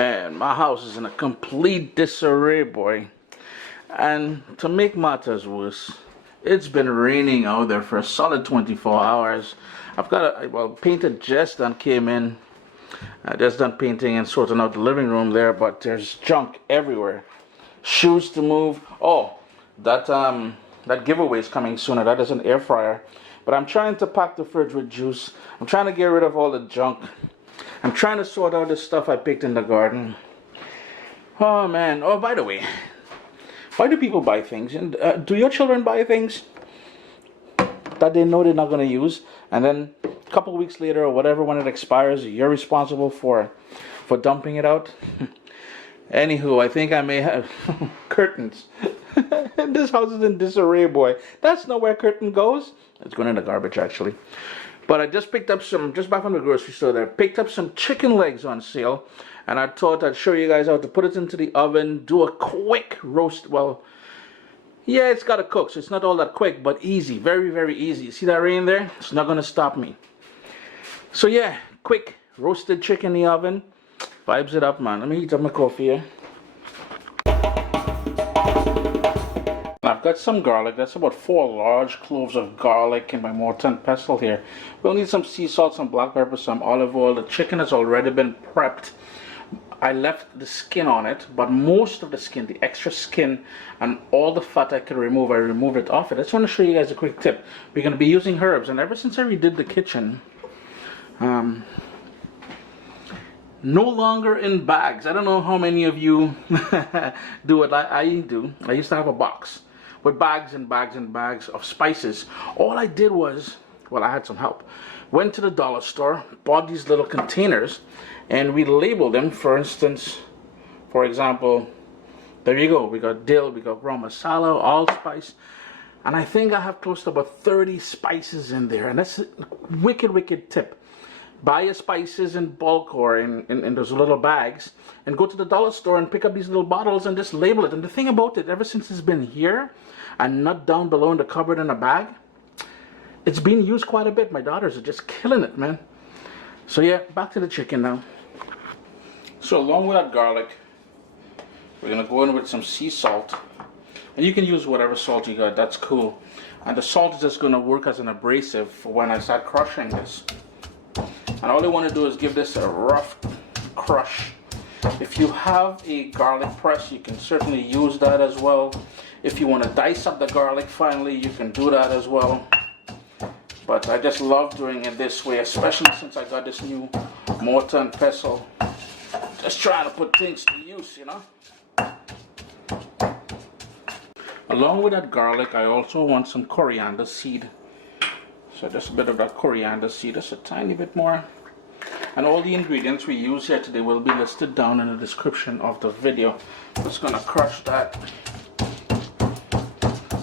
And my house is in a complete disarray, boy. And to make matters worse, it's been raining out there for a solid 24 hours. I've got painted just done came in. I just done painting and sorting out the living room there, but there's junk everywhere. Shoes to move. Oh, that giveaway is coming sooner. That is an air fryer. But I'm trying to pack the fridge with juice. I'm trying to get rid of all the junk. I'm trying to sort out the stuff I picked in the garden. Oh man. Oh, by the way, why do people buy things? And do your children buy things that they know they're not going to use, and then a couple weeks later or whatever, when it expires, you're responsible for dumping it out? Anywho, I think I may have curtains. This house is in disarray, boy. That's not where curtain goes. It's going in the garbage, actually. But I just picked up some, just back from the grocery store there, picked up some chicken legs on sale. And I thought I'd show you guys how to put it into the oven, do a quick roast. Well, yeah, it's got to cook, so it's not all that quick, but easy. Very, very easy. See that rain there? It's not going to stop me. So yeah, quick roasted chicken in the oven. Vibes it up, man. Let me heat up my coffee here. I've got some garlic. That's about 4 large cloves of garlic in my mortar and pestle here. We'll need some sea salt, some black pepper, some olive oil. The chicken has already been prepped. I left the skin on it, but most of the skin, the extra skin and all the fat I could remove, I removed it off it. I just want to show you guys a quick tip. We're going to be using herbs, and ever since I redid the kitchen, no longer in bags. I don't know how many of you do what I do. I used to have a box with bags and bags and bags of spices. All I did was, well, I had some help. Went to the dollar store, bought these little containers, and we labeled them. For instance, for example, there you go. We got dill, we got raw masala, allspice, and I think I have close to about 30 spices in there. And that's a wicked, wicked tip. Buy your spices in bulk or in those little bags, and go to the dollar store and pick up these little bottles and just label it. And the thing about it, ever since it's been here and not down below in the cupboard in a bag, it's being used quite a bit. My daughters are just killing it, man. So yeah, back to the chicken now. So along with that garlic, we're gonna go in with some sea salt. And you can use whatever salt you got, that's cool. And the salt is just gonna work as an abrasive for when I start crushing this. And all I want to do is give this a rough crush. If you have a garlic press, you can certainly use that as well. If you want to dice up the garlic finally, you can do that as well. But I just love doing it this way, especially since I got this new mortar and pestle. Just trying to put things to use, you know. Along with that garlic, I also want some coriander seed. So just a bit of that coriander seed, just a tiny bit more. And all the ingredients we use here today will be listed down in the description of the video. I'm just gonna crush that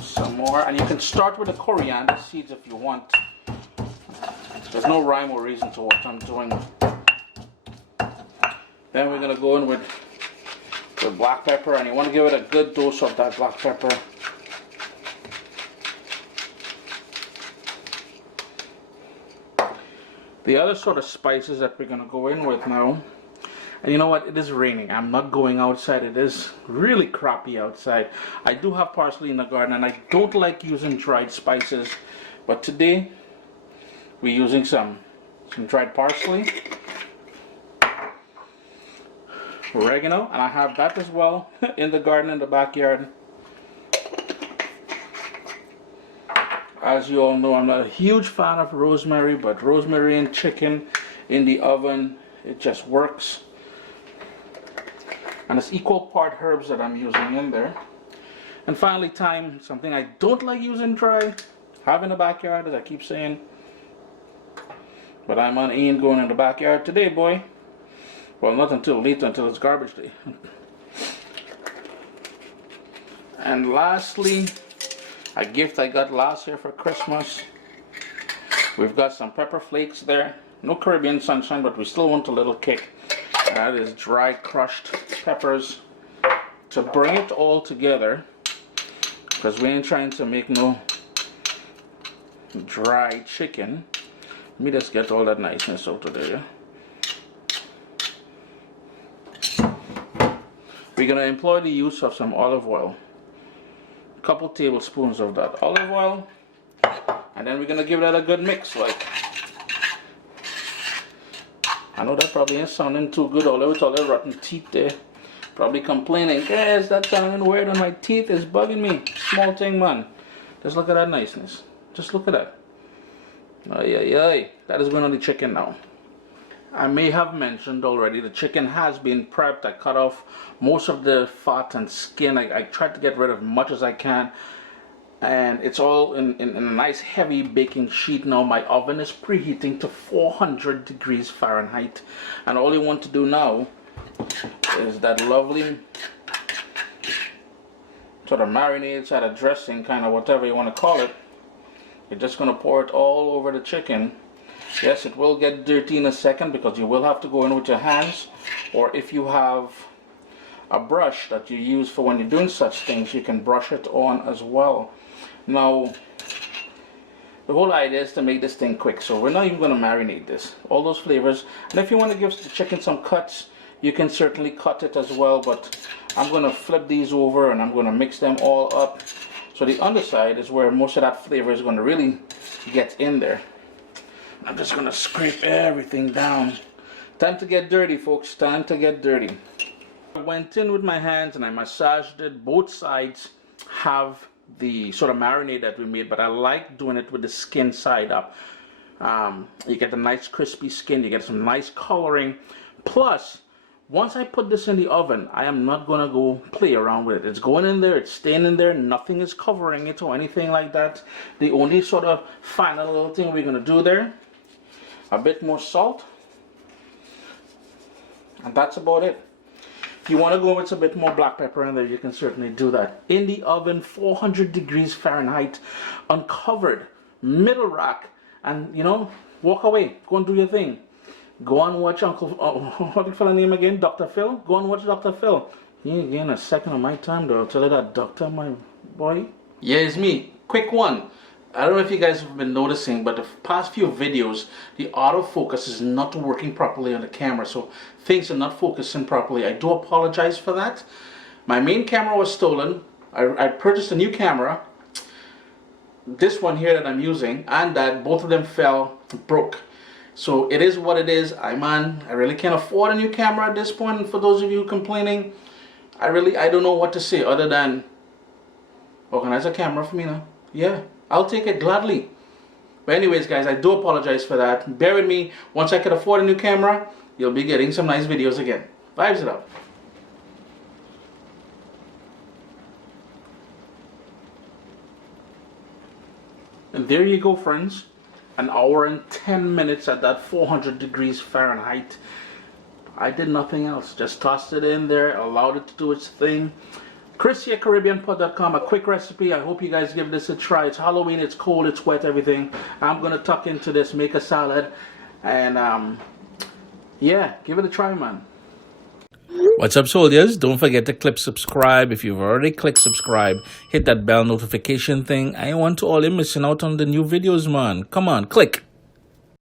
some more. And you can start with the coriander seeds if you want. There's no rhyme or reason to what I'm doing. Then we're gonna go in with black pepper, and you want to give it a good dose of that black pepper. The other sort of spices that we're going to go in with now, and you know what, it is raining. I'm not going outside. It is really crappy outside. I do have parsley in the garden, and I don't like using dried spices, but today we're using some dried parsley, oregano, and I have that as well in the garden in the backyard. As you all know, I'm not a huge fan of rosemary, but rosemary and chicken in the oven, it just works. And it's equal part herbs that I'm using in there. And finally, thyme, something I don't like using dry. Have in the backyard, as I keep saying. But I'm on Ian going in the backyard today, boy. Well, not until later, until it's garbage day. And lastly, a gift I got last year for Christmas. We've got some pepper flakes there. No Caribbean sunshine, but we still want a little kick. That is dry crushed peppers. To bring it all together, because we ain't trying to make no dry chicken. Let me just get all that niceness out of there. Yeah? we're going to employ the use of some olive oil. A couple tablespoons of that olive oil. And then we're going to give that a good mix. Like, I know that probably ain't sounding too good, although with all the rotten teeth there. Probably complaining, guys, that's sounding weird and my teeth is bugging me. Small thing, man. Just look at that niceness. Just look at that. Ay, ay, ay. That is going on the chicken now. I may have mentioned already the chicken has been prepped. I cut off most of the fat and skin. I tried to get rid of as much as I can. And it's all in a nice heavy baking sheet now. My oven is preheating to 400 degrees Fahrenheit. And all you want to do now is that lovely sort of marinade, sort of dressing, kind of whatever you want to call it. You're just going to pour it all over the chicken. Yes, it will get dirty in a second because you will have to go in with your hands, or if you have a brush that you use for when you're doing such things, you can brush it on as well. Now, the whole idea is to make this thing quick, so we're not even going to marinate this. All those flavors, and if you want to give the chicken some cuts, you can certainly cut it as well, but I'm going to flip these over and I'm going to mix them all up. So the underside is where most of that flavor is going to really get in there. I'm just going to scrape everything down. Time to get dirty, folks. Time to get dirty. I went in with my hands and I massaged it. Both sides have the sort of marinade that we made, but I like doing it with the skin side up. You get a nice crispy skin. You get some nice coloring. Plus, once I put this in the oven, I am not going to go play around with it. It's going in there, it's staying in there, nothing is covering it or anything like that. The only sort of final little thing we're going to do there, a bit more salt, and that's about it. If you want to go with a bit more black pepper in there, you can certainly do that. In the oven, 400 degrees Fahrenheit, uncovered, middle rack, and you know, walk away, go and do your thing. Go and watch Uncle, what do you fella name again? Dr. Phil? Go and watch Dr. Phil. You gain a second of my time though. I'll tell you that, doctor, my boy. Yeah, it's me. Quick one. I don't know if you guys have been noticing, but the past few videos, the autofocus is not working properly on the camera. So things are not focusing properly. I do apologize for that. My main camera was stolen. I purchased a new camera. This one here that I'm using, and that both of them broke. So it is what it is. I really can't afford a new camera at this point. And for those of you complaining, I don't know what to say other than organize a camera for me now. Yeah, I'll take it gladly. But anyways, guys, I do apologize for that. Bear with me. Once I can afford a new camera, you'll be getting some nice videos again. Vibes it up. And there you go, friends. An hour and 10 minutes at that 400 degrees Fahrenheit. I did nothing else. Just tossed it in there, allowed it to do its thing. CaribbeanPot.com, a quick recipe. I hope you guys give this a try. It's Halloween, it's cold, it's wet, everything. I'm going to tuck into this, make a salad, and yeah, give it a try, man. What's up, soldiers? Don't forget to click subscribe. If you've already clicked subscribe, hit that bell notification thing. I want to all you missing out on the new videos, man. Come on, click.